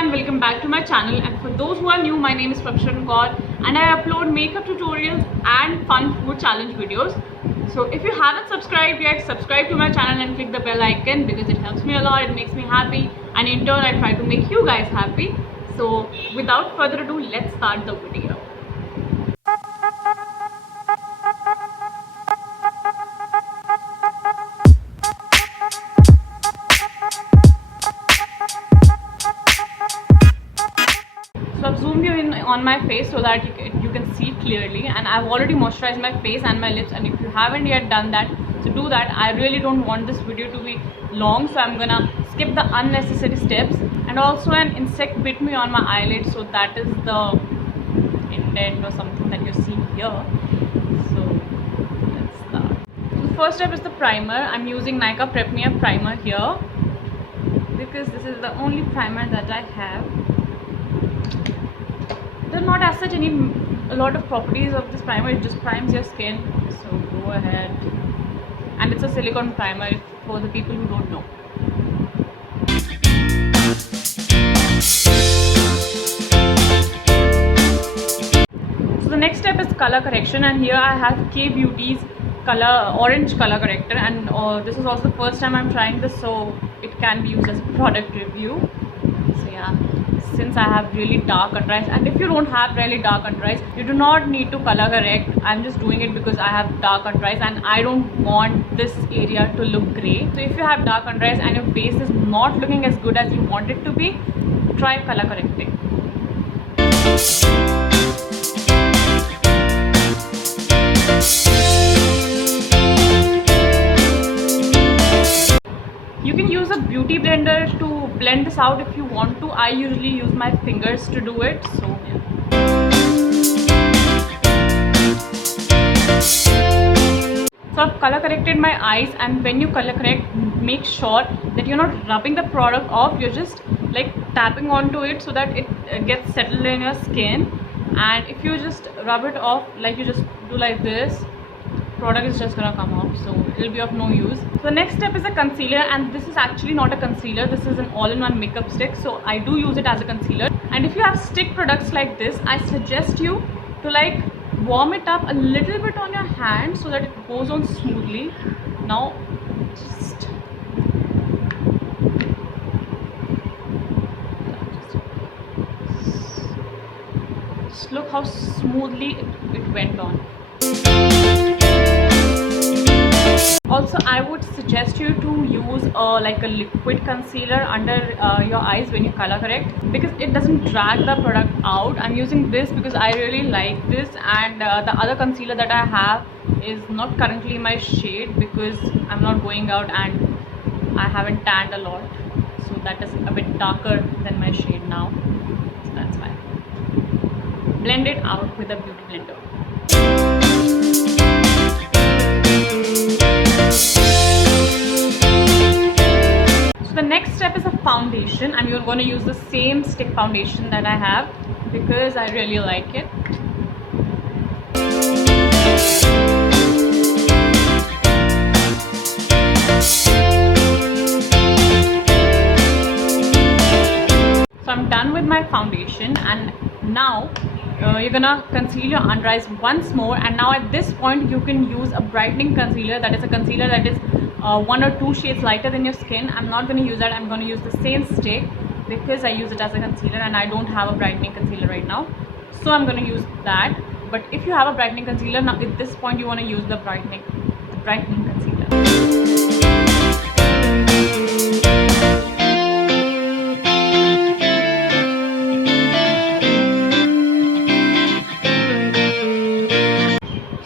and welcome back to my channel. And for those who are new, my name is Prabshran Kaur and I upload makeup tutorials and fun food challenge videos. So if you haven't subscribed yet, subscribe to my channel and click the bell icon because it helps me a lot, it makes me happy, and in turn I try to make you guys happy. So without further ado, let's start the video. So I've zoomed you in on my face so that you can see clearly, and I've already moisturized my face and my lips, and if you haven't yet done that, so do that. I really don't want this video to be long, so I'm gonna skip the unnecessary steps. And also an insect bit me on my eyelid, so that is the indent or something that you see here. So let's start. So the first step is the primer. I'm using Nykaa Prep Me Up primer here because this is the only primer that I have. There's not as such a lot of properties of this primer, it just primes your skin, so go ahead. And it's a silicone primer for the people who don't know. So the next step is color correction, and here I have Kay Beauty's orange color corrector, and this is also the first time I'm trying this, so it can be used as a product review. So yeah, since I have really dark under eyes, and if you don't have really dark under eyes, you do not need to color correct. I'm just doing it because I have dark under eyes and I don't want this area to look grey. So if you have dark under eyes and your face is not looking as good as you want it to be, try color correcting. You can use a beauty blender to blend this out if you want to. I usually use my fingers to do it. So I've color corrected my eyes, and when you color correct, make sure that you're not rubbing the product off, you're just like tapping onto it so that it gets settled in your skin. And if you just rub it off, like you just do like this, product is just gonna come off, so it'll be of no use. So the next step is a concealer, and this is actually not a concealer, this is an all-in-one makeup stick, so I do use it as a concealer. And if you have stick products like this, I suggest you to like warm it up a little bit on your hand so that it goes on smoothly. Now just look how smoothly it went on. Also, I would suggest you to use like a liquid concealer under your eyes when you color correct, because it doesn't drag the product out. I'm using this because I really like this, and the other concealer that I have is not currently my shade because I'm not going out and I haven't tanned a lot, so that is a bit darker than my shade now, so that's why. Blend it out with a beauty blender. So the next step is a foundation. I'm going to use the same stick foundation that I have because I really like it. So I'm done with my foundation, and now you're gonna conceal your under eyes once more. And now at this point you can use a brightening concealer, that is a concealer that is 1 or 2 shades lighter than your skin. I'm not going to use that, I'm going to use the same stick because I use it as a concealer and I don't have a brightening concealer right now, so I'm going to use that. But if you have a brightening concealer, now at this point you want to use the brightening concealer.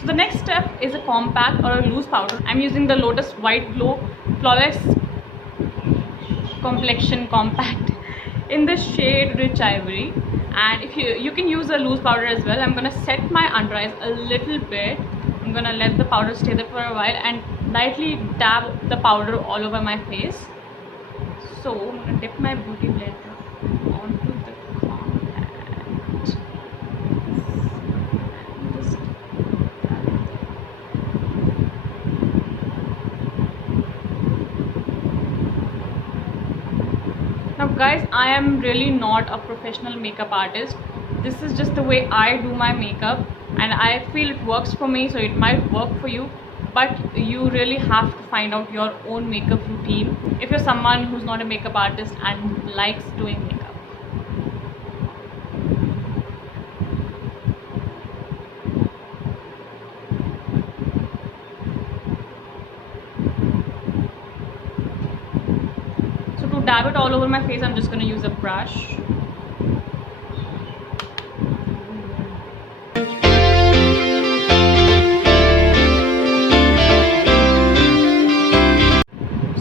The next step is a compact or a loose powder. I'm using the Lotus White Glow Flawless Complexion Compact in the shade Rich Ivory, and if you can use a loose powder as well. I'm gonna set my under eyes a little bit. I'm gonna let the powder stay there for a while and lightly dab the powder all over my face. So I'm gonna dip my beauty blender onto the compact. Now guys, I am really not a professional makeup artist. This is just the way I do my makeup, and I feel it works for me, so it might work for you. But you really have to find out your own makeup routine if you're someone who's not a makeup artist and likes doing makeup. So to dab it all over my face, I'm just going to use a brush.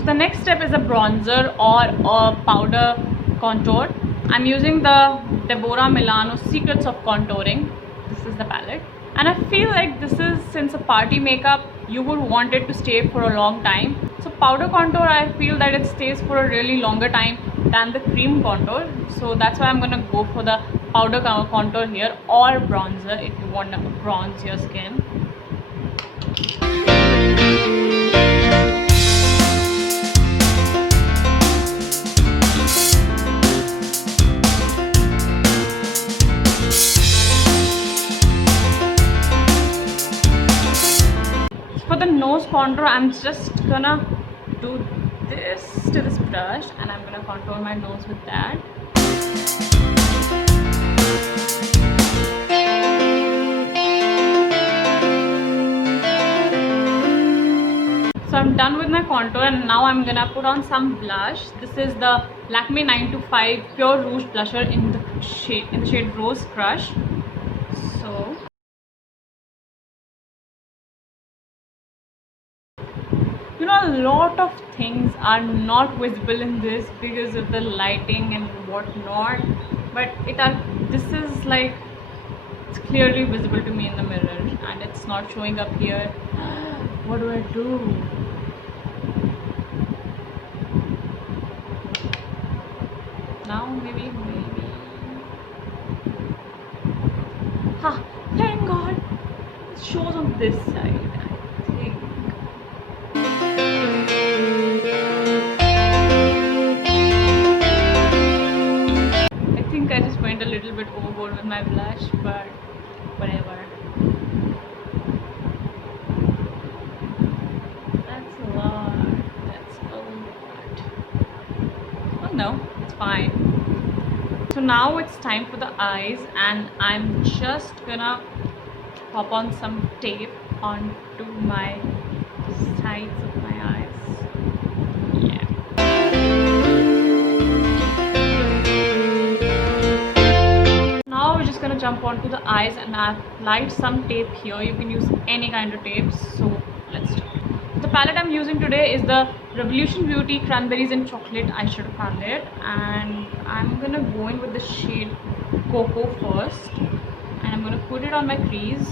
The next step is a bronzer or a powder contour. I'm using the Deborah Milano Secrets of Contouring. This is the palette, and I feel like this is, since a party makeup, you would want it to stay for a long time. So powder contour, I feel that it stays for a really longer time than the cream contour, so that's why I'm gonna go for the powder contour here, or bronzer if you want to bronze your skin. For the nose contour, I'm just gonna do this to this brush, and I'm gonna contour my nose with that. So I'm done with my contour, and now I'm gonna put on some blush. This is the Lakme 925 Pure Rouge Blusher in the shade Rose Crush. So you know, a lot of things are not visible in this because of the lighting and whatnot, but this is like, it's clearly visible to me in the mirror, and it's not showing up here. What do I do? Now maybe. Thank God it shows on this side, I think. I just went a little bit overboard with my blush, but whatever. That's a lot. Oh no, it's fine. So now it's time for the eyes, and I'm just gonna pop on some tape onto my sides of my eyes. Gonna jump onto the eyes, and I've applied some tape here. You can use any kind of tapes, so let's start. The palette I'm using today is the Revolution Beauty Cranberries and Chocolate eyeshadow palette, and I'm gonna go in with the shade Cocoa first, and I'm gonna put it on my crease.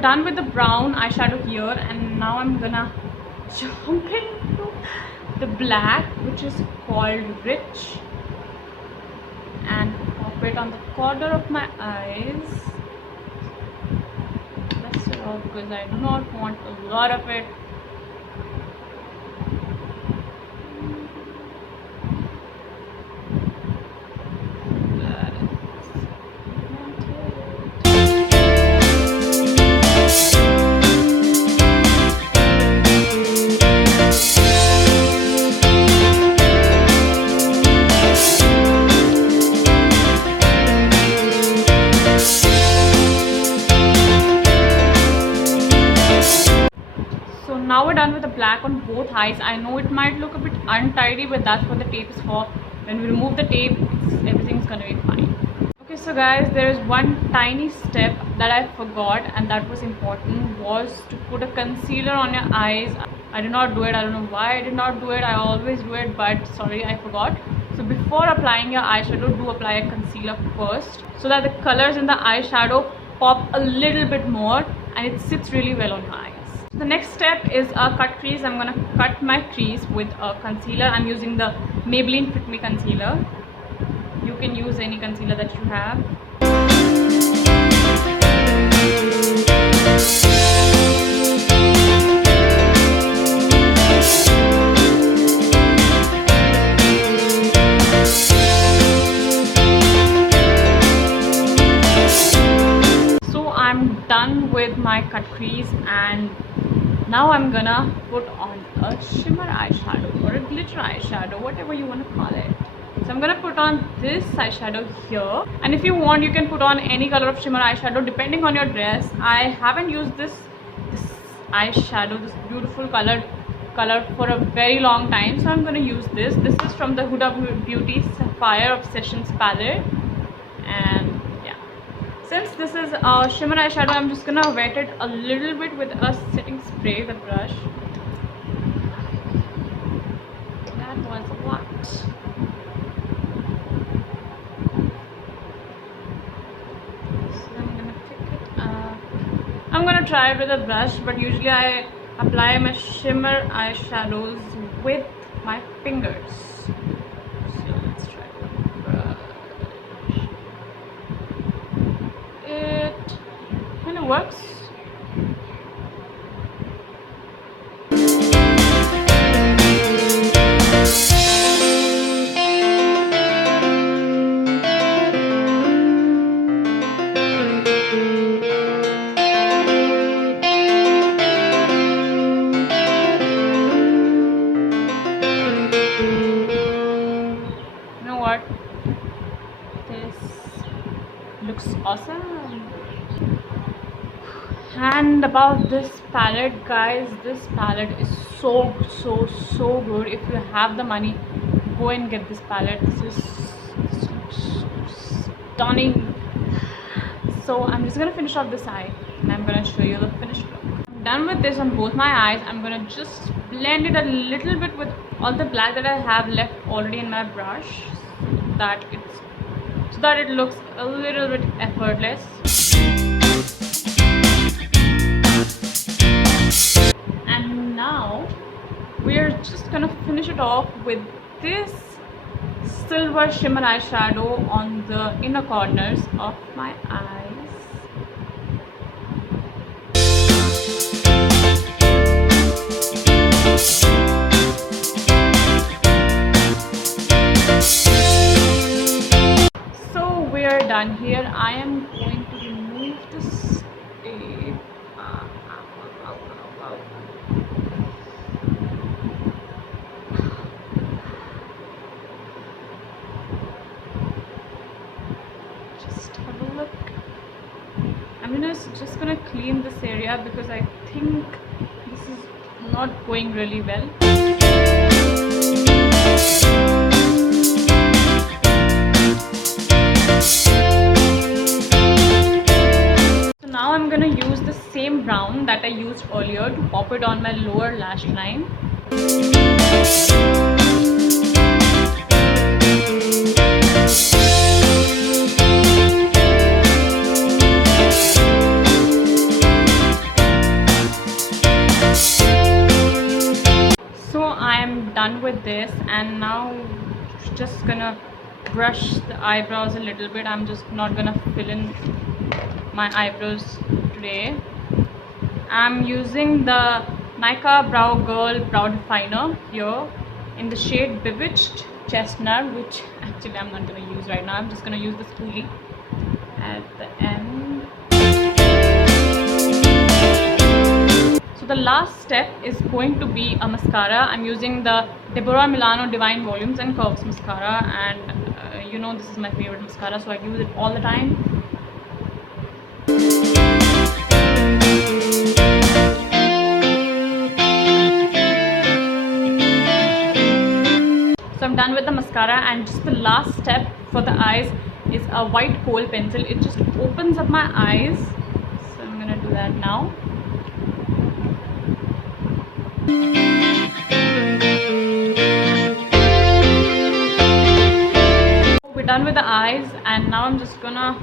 Done with the brown eyeshadow here, and now I'm gonna jump into the black, which is called Rich, and pop it on the corner of my eyes. That's it all, because I do not want a lot of it. Now we're done with the black on both eyes. I know it might look a bit untidy, but that's what the tape is for. When we remove the tape, everything's gonna be fine. Okay, so guys, there is one tiny step that I forgot, and that was important, was to put a concealer on your eyes. I did not do it. I don't know why I did not do it. I always do it, but sorry, I forgot. So before applying your eyeshadow, do apply a concealer first, so that the colors in the eyeshadow pop a little bit more and it sits really well on your eyes. The next step is a cut crease. I'm gonna cut my crease with a concealer. I'm using the Maybelline Fit Me concealer. You can use any concealer that you have. So I'm done with my cut crease, and now I'm gonna put on a shimmer eyeshadow or a glitter eyeshadow, whatever you want to call it. So I'm gonna put on this eyeshadow here, and if you want you can put on any color of shimmer eyeshadow depending on your dress. I haven't used this eyeshadow, this beautiful color for a very long time, so I'm gonna use this. This is from the Huda Beauty Sapphire Obsessions palette, and yeah, since this is a shimmer eyeshadow, I'm just gonna wet it a little bit with a setting spray, the brush. That was a lot. I'm gonna try it with a brush, but usually I apply my shimmer eyeshadows with my fingers. So let's try with a brush. It kind of works. Looks awesome. And about this palette, guys, this palette is so good. If you have the money, go and get this palette. This looks stunning. So I'm just gonna finish off this eye, and I'm gonna show you the finished look. I'm done with this on both my eyes. I'm gonna just blend it a little bit with all the black that I have left already in my brush, so that it looks a little bit effortless. And now we're just gonna finish it off with this silver shimmer eyeshadow on the inner corners of my eyes. Done here. I am going to remove this tape. Just have a look. I'm just gonna clean this area because I think this is not going really well. Now I'm gonna use the same brown that I used earlier to pop it on my lower lash line. So I am done with this, and now just gonna brush the eyebrows a little bit. I'm just not gonna fill in my eyebrows today. I'm using the Nykaa Brow Girl Brow Definer here in the shade Bewitched Chestnut, which actually I'm not going to use right now. I'm just going to use the spoolie at the end. So the last step is going to be a mascara. I'm using the Deborah Milano Divine Volumes and Curves mascara, and you know this is my favorite mascara, so I use it all the time. So I'm done with the mascara, and just the last step for the eyes is a white kohl pencil. It just opens up my eyes, so I'm gonna do that now. We're done with the eyes, and now I'm just gonna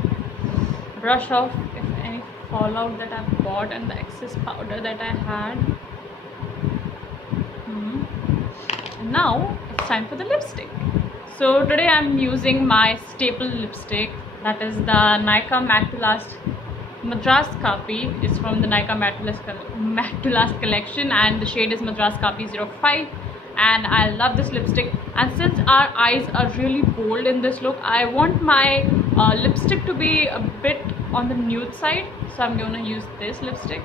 brush off if any fallout that I've got and the excess powder that I had. And now it's time for the lipstick. So today I'm using my staple lipstick, that is the Nykaa Matte to Last Madras Kapi. It's from the Nykaa Matte to Last collection, and the shade is Madras Kapi 05. And I love this lipstick, and since our eyes are really bold in this look, I want my lipstick to be a bit on the nude side, so I'm gonna use this lipstick.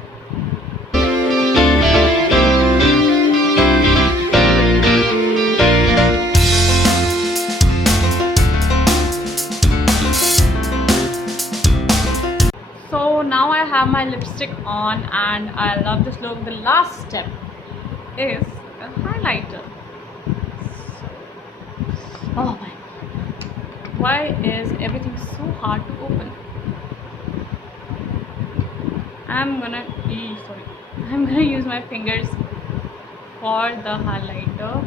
So now I have my lipstick on and I love this look. The last step is a highlighter. Oh my god, why is everything so hard to open? I'm gonna use my fingers for the highlighter.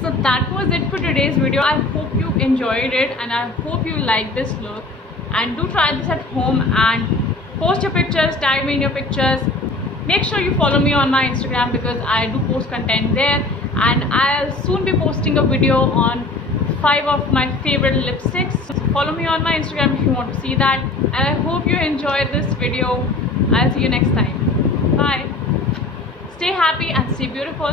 So that was it for today's video. I hope you enjoyed it and I hope you like this look, and do try this at home and post your pictures, tag me in your pictures. Make sure you follow me on my Instagram because I do post content there, and I'll soon be posting a video on 5 of my favorite lipsticks. So follow me on my Instagram if you want to see that, and I hope you enjoyed this video. I'll see you next time. Bye. Stay happy and stay beautiful.